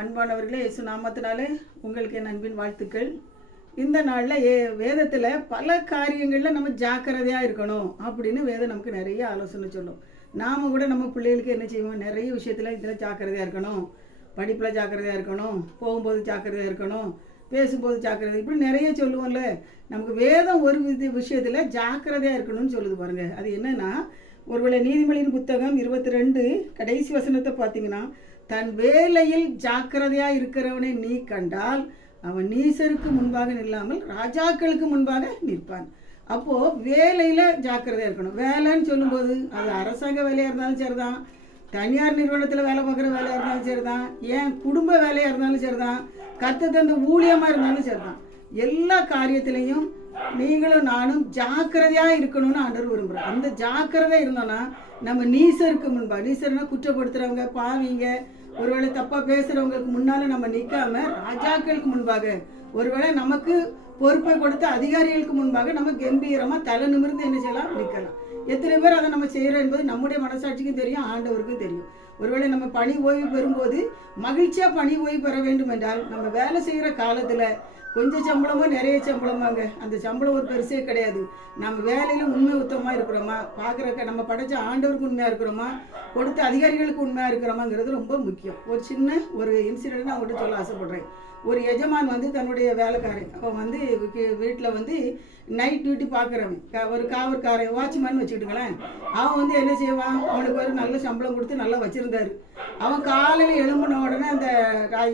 அன்பானவர்களே இயேசு நாமத்தினாலே உங்களுக்கு என் அன்பின் வாழ்த்துக்கள். இந்த நாளில் ஏ வேதத்தில் பல காரியங்களில் நம்ம ஜாக்கிரதையாக இருக்கணும் அப்படின்னு வேதம் நமக்கு நிறைய ஆலோசனை சொல்லும். நாம் கூட நம்ம பிள்ளைகளுக்கு என்ன செய்வோம்? நிறைய விஷயத்தில் இதில் ஜாக்கிரதையாக இருக்கணும். படிப்பில் ஜாக்கிரதையாக இருக்கணும். போகும்போது ஜாக்கிரதையாக இருக்கணும். பேசும்போது ஜாக்கிரதை. இப்படி நிறைய சொல்லுவோம்ல. நமக்கு வேதம் ஒரு வித விஷயத்தில் ஜாக்கிரதையாக இருக்கணும்னு சொல்லுது பாருங்கள் அது என்னென்னா ஒருவேளை நீதிமொழியின் புத்தகம் இருபத்தி ரெண்டு கடைசி வசனத்தை பார்த்தீங்கன்னா தன் வேலையில் ஜாக்கிரதையாக இருக்கிறவனை நீ கண்டால் அவன் நீசருக்கு முன்பாக நில்லாமல் ராஜாக்களுக்கு முன்பாக நிற்பான். அப்போது வேலையில் ஜாக்கிரதையாக இருக்கணும். வேலைன்னு சொல்லும்போது அது அரசாங்க வேலையாக இருந்தாலும் சரிதான். தனியார் நிறுவனத்தில் வேலை பார்க்குற வேலையாக இருந்தாலும் சரிதான். ஏன் குடும்ப வேலையாக இருந்தாலும் சரிதான். கற்று தந்த ஊழியமாக இருந்தாலும் சரிதான். எல்லா காரியத்திலையும் நீங்களும் நானும் ஜாக்கிரதையாக இருக்கணும்னு ஆண்டவர் விரும்புகிறேன் அந்த ஜாக்கிரதை இருந்தோன்னா நம்ம நீசருக்கு முன்பாக நீசர்னா குற்றப்படுத்துகிறவங்க பாவிங்க ஒருவேளை தப்பாக பேசுகிறவங்களுக்கு முன்னால் நம்ம நிற்காம ராஜாக்களுக்கு முன்பாக ஒருவேளை நமக்கு பொறுப்பை கொடுத்த அதிகாரிகளுக்கு முன்பாக நம்ம கம்பீரமாக தலை நிமிர்ந்து என்ன செய்யலாம்? நிற்கலாம் எத்தனை பேர் அதை நம்ம செய்கிறோம் என்பது நம்முடைய மனசாட்சிக்கும் தெரியும் ஆண்டவருக்கும் தெரியும். ஒருவேளை நம்ம பணி ஓய்வு பெறும்போது மகிழ்ச்சியாக பணி ஓய்வு பெற வேண்டும் என்றால் நம்ம வேலை செய்கிற காலத்தில் கொஞ்சம் சம்பளமோ நிறைய சம்பளமாங்க. அந்த சம்பளம் ஒரு பெருசே கிடையாது. நம்ம வேலையில் உண்மை உத்தமாக இருக்கிறோமா? பார்க்குறக்க நம்ம படைச்ச ஆண்டவருக்கு உண்மையாக இருக்கிறோமா? கொடுத்த அதிகாரிகளுக்கு உண்மையாக இருக்கிறோமாங்கிறது ரொம்ப முக்கியம். ஒரு சின்ன ஒரு இன்சிடென்ட் நான் உங்கள்கிட்ட சொல்ல ஆசைப்படுறேன். ஒரு எஜமான் வந்து தன்னுடைய வேலைக்காரன். அவன் வந்து வீட்டில் வந்து நைட் டியூட்டி பார்க்குறவன் ஒரு காவற்காரன் வாட்ச்மேன் வச்சுக்கிட்டுங்களேன். அவன் வந்து என்ன செய்வான்? அவனுக்கு ஒரு நல்ல சம்பளம் கொடுத்து நல்லா வச்சுருந்தாரு. அவன் காலையில் எழும்பின உடனே அந்த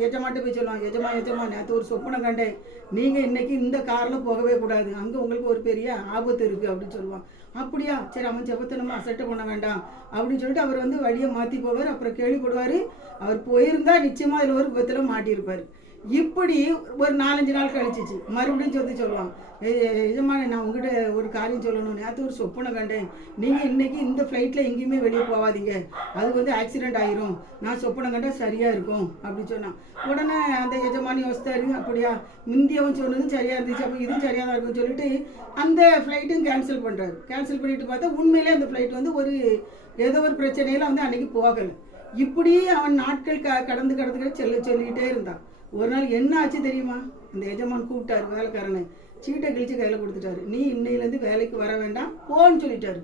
எஜமான்ட்டு போய் சொல்லுவான் எஜமா எஜமா நேற்று ஒரு சொப்பனை கண்டேன். நீங்கள் இன்றைக்கி இந்த காரில் போகவே கூடாது. அங்கே உங்களுக்கு ஒரு பெரிய ஆபத்து இருக்குது அப்படின்னு சொல்லுவான். அப்படியா? சரி அவன் ஜெபத்தை நம்ம அசட்டை பண்ண வேண்டாம் அப்படின்னு சொல்லிட்டு அவர் வந்து வழியை மாற்றி போவார். அப்புறம் கேள்விப்படுவார். அவர் போயிருந்தா நிச்சயமாக அதில் ஒரு விபத்தில் மாட்டியிருப்பார். இப்படி ஒரு நாலஞ்சு நாள் கழிச்சிச்சு மறுபடியும் சொல்லி சொல்லுவான் எஜமான நான் உங்ககிட்ட ஒரு காரியம் சொல்லணும் நேற்று ஒரு சொப்பனை கண்டேன் நீங்கள் இன்றைக்கி இந்த ஃப்ளைட்டில் எங்கேயுமே வெளியே போகாதீங்க அது வந்து ஆக்சிடெண்ட் ஆயிரும் நான் சொப்பனை கண்டால் சரியாக இருக்கும் அப்படின்னு சொன்னான் உடனே அந்த எஜமானி யோசித்தாரு அப்படியா முந்தியவன் சொன்னதும் சரியாக இருந்துச்சு அப்போ இதுவும் சரியாக தான் இருக்கும்னு சொல்லிட்டு அந்த ஃப்ளைட்டும் கேன்சல் பண்ணுறாரு கேன்சல் பண்ணிட்டு பார்த்தா உண்மையிலே அந்த ஃப்ளைட் வந்து ஒரு ஏதோ ஒரு பிரச்சனையில் வந்து அன்னைக்கு போகலை இப்படி அவன் நாட்கள் க கடந்து கடந்து செல்ல சொல்லிக்கிட்டே இருந்தான் ஒரு நாள் என்ன ஆச்சு தெரியுமா? இந்த எஜமான் கூப்பிட்டாரு வேலைக்காரனை. சீட்டை கிழிச்சு கையில் கொடுத்துட்டாரு. நீ இன்னையிலேருந்து வேலைக்கு வர வேண்டாம் போன்னு சொல்லிட்டாரு.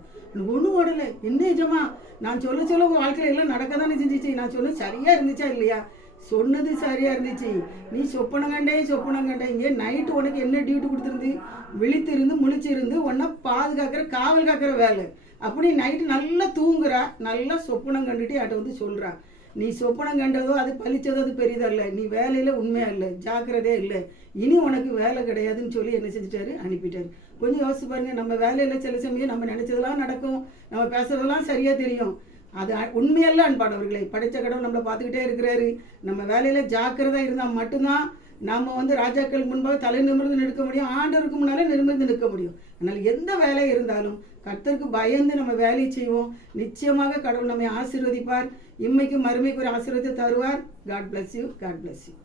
ஒன்றும் ஓடலை. என்ன எஜமா? நான் சொல்ல சொல்ல உங்கள் வாழ்க்கையில் எல்லாம் நடக்க தானே செஞ்சிச்சு. நான் சொன்னது சரியாக இருந்துச்சா இல்லையா? சொன்னது சரியாக இருந்துச்சு. நீ சொப்பனம் கண்டே சொப்பனம் கண்டே. இங்கே நைட்டு உனக்கு என்ன டியூட்டி கொடுத்துருந்து? விழித்திருந்து முழிச்சிருந்து உன்னை பாதுகாக்கிற காவல் காக்கிற வேலை. அப்படி நைட்டு நல்லா தூங்குறா. நல்லா சொப்பனம் கண்டுட்டு என்கிட்ட வந்து சொல்கிறா நீ சொப்பனம் கண்டதோ அது பழிச்சதோ அது பெரியதல்ல நீ வேலையில் உண்மையாக இல்லை ஜாக்கிரதையாக இல்லை. இனி உனக்கு வேலை கிடையாதுன்னு சொல்லி என்ன செஞ்சிட்டாரு? அனுப்பிட்டாரு. கொஞ்சம் யோசிச்சு பாருங்க நம்ம வேலையில் சில சமயம் நம்ம நினச்சதெல்லாம் நடக்கும். நம்ம பேசுறதெல்லாம் சரியாக தெரியும். அது அ- உண்மையல்ல அன்பானவர்களே. படைச்ச கடவுள் நம்மளை பார்த்துக்கிட்டே இருக்கிறாரு. நம்ம வேலையில் ஜாக்கிரதாக இருந்தால் மட்டும்தான் நாம வந்து ராஜாக்களுக்கு முன்பாக தலை நிமிர்ந்து நிற்க முடியும். ஆண்டவருக்கு முன்னாலே நிமிர்ந்து நிற்க முடியும். அதனால் எந்த வேலை இருந்தாலும் கர்த்தருக்கு பயந்து நம்ம வேலையை செய்வோம். நிச்சயமாக கடவுள் நம்மை ஆசீர்வதிப்பார். இம்மைக்கு மறுமைக்கு ஒரு ஆசீர்வாதத்தை தருவார். God bless you God bless you